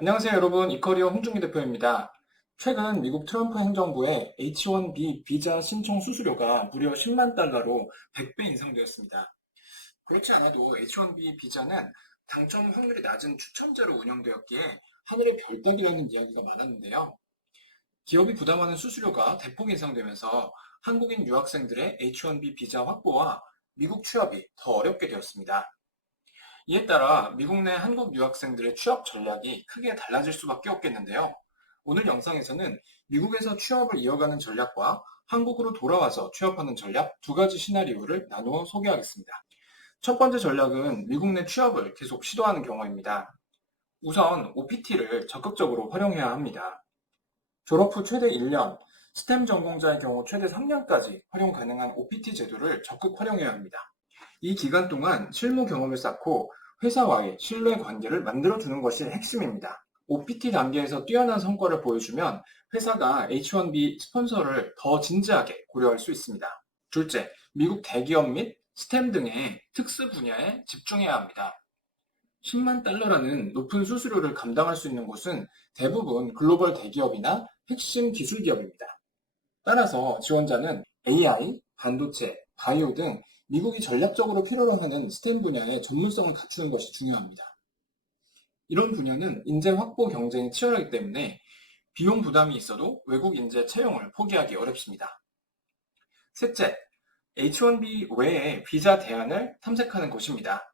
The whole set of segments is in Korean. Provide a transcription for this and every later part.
안녕하세요, 여러분. 이커리어 홍준기 대표입니다. 최근 미국 트럼프 행정부의 H-1B 비자 신청 수수료가 무려 10만 달러로 100배 인상되었습니다. 그렇지 않아도 H-1B 비자는 당첨 확률이 낮은 추첨제로 운영되었기에 하늘의 별따기라는 이야기가 많았는데요. 기업이 부담하는 수수료가 대폭 인상되면서 한국인 유학생들의 H-1B 비자 확보와 미국 취업이 더 어렵게 되었습니다. 이에 따라 미국 내 한국 유학생들의 취업 전략이 크게 달라질 수밖에 없겠는데요. 오늘 영상에서는 미국에서 취업을 이어가는 전략과 한국으로 돌아와서 취업하는 전략 두 가지 시나리오를 나누어 소개하겠습니다. 첫 번째 전략은 미국 내 취업을 계속 시도하는 경우입니다. 우선 OPT를 적극적으로 활용해야 합니다. 졸업 후 최대 1년, 스템 전공자의 경우 최대 3년까지 활용 가능한 OPT 제도를 적극 활용해야 합니다. 이 기간 동안 실무 경험을 쌓고 회사와의 신뢰 관계를 만들어주는 것이 핵심입니다. OPT 단계에서 뛰어난 성과를 보여주면 회사가 H-1B 스폰서를 더 진지하게 고려할 수 있습니다. 둘째, 미국 대기업 및 스템 등의 특수 분야에 집중해야 합니다. 10만 달러라는 높은 수수료를 감당할 수 있는 곳은 대부분 글로벌 대기업이나 핵심 기술 기업입니다. 따라서 지원자는 AI, 반도체, 바이오 등 미국이 전략적으로 필요로 하는 스템 분야의 전문성을 갖추는 것이 중요합니다. 이런 분야는 인재 확보 경쟁이 치열하기 때문에 비용 부담이 있어도 외국 인재 채용을 포기하기 어렵습니다. 셋째, H-1B 외에 비자 대안을 탐색하는 것입니다.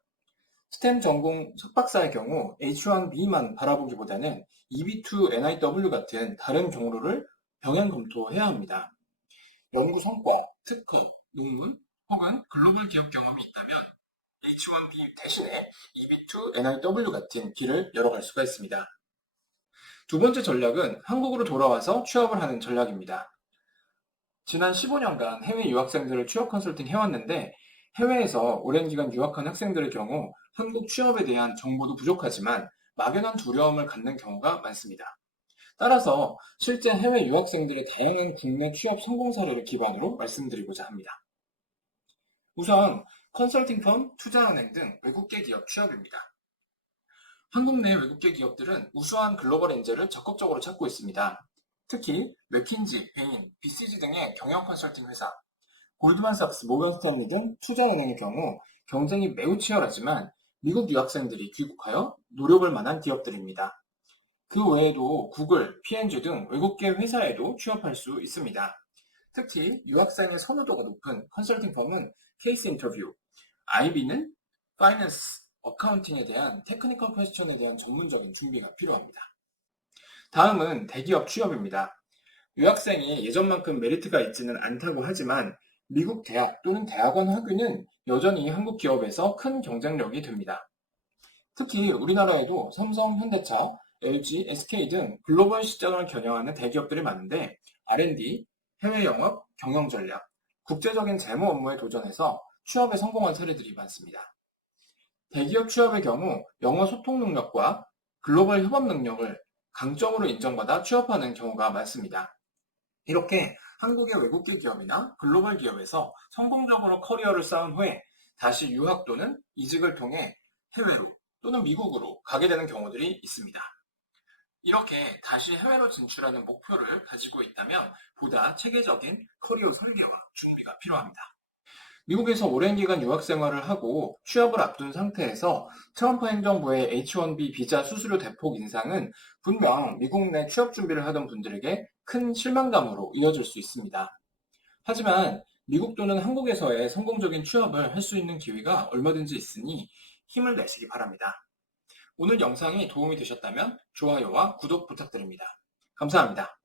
스템 전공 석박사의 경우 H-1B만 바라보기보다는 EB2 NIW 같은 다른 경로를 병행 검토해야 합니다. 연구 성과, 특허, 논문 혹은 글로벌 기업 경험이 있다면 H-1B 대신에 EB2 NIW 같은 길을 열어갈 수가 있습니다. 두 번째 전략은 한국으로 돌아와서 취업을 하는 전략입니다. 지난 15년간 해외 유학생들을 취업 컨설팅 해왔는데 해외에서 오랜 기간 유학한 학생들의 경우 한국 취업에 대한 정보도 부족하지만 막연한 두려움을 갖는 경우가 많습니다. 따라서 실제 해외 유학생들의 다양한 국내 취업 성공 사례를 기반으로 말씀드리고자 합니다. 우선 컨설팅 펌, 투자은행 등 외국계 기업 취업입니다. 한국 내 외국계 기업들은 우수한 글로벌 인재를 적극적으로 찾고 있습니다. 특히 맥킨지, 베인, BCG 등의 경영 컨설팅 회사, 골드만삭스, 모건스탠리 등 투자은행의 경우 경쟁이 매우 치열하지만 미국 유학생들이 귀국하여 노려볼 만한 기업들입니다. 그 외에도 구글, P&G 등 외국계 회사에도 취업할 수 있습니다. 특히 유학생의 선호도가 높은 컨설팅 펌은 케이스 인터뷰, IB는 파이낸스, 어카운팅에 대한 테크니컬 퀘스천에 대한 전문적인 준비가 필요합니다. 다음은 대기업 취업입니다. 유학생이 예전만큼 메리트가 있지는 않다고 하지만 미국 대학 또는 대학원 학위는 여전히 한국 기업에서 큰 경쟁력이 됩니다. 특히 우리나라에도 삼성, 현대차, LG, SK 등 글로벌 시장을 겨냥하는 대기업들이 많은데 R&D, 해외 영업, 경영 전략, 국제적인 재무 업무에 도전해서 취업에 성공한 사례들이 많습니다. 대기업 취업의 경우 영어 소통 능력과 글로벌 협업 능력을 강점으로 인정받아 취업하는 경우가 많습니다. 이렇게 한국의 외국계 기업이나 글로벌 기업에서 성공적으로 커리어를 쌓은 후에 다시 유학 또는 이직을 통해 해외로 또는 미국으로 가게 되는 경우들이 있습니다. 이렇게 다시 해외로 진출하는 목표를 가지고 있다면 보다 체계적인 커리어 설계와 준비가 필요합니다. 미국에서 오랜 기간 유학 생활을 하고 취업을 앞둔 상태에서 트럼프 행정부의 H-1B 비자 수수료 대폭 인상은 분명 미국 내 취업 준비를 하던 분들에게 큰 실망감으로 이어질 수 있습니다. 하지만 미국 또는 한국에서의 성공적인 취업을 할 수 있는 기회가 얼마든지 있으니 힘을 내시기 바랍니다. 오늘 영상이 도움이 되셨다면 좋아요와 구독 부탁드립니다. 감사합니다.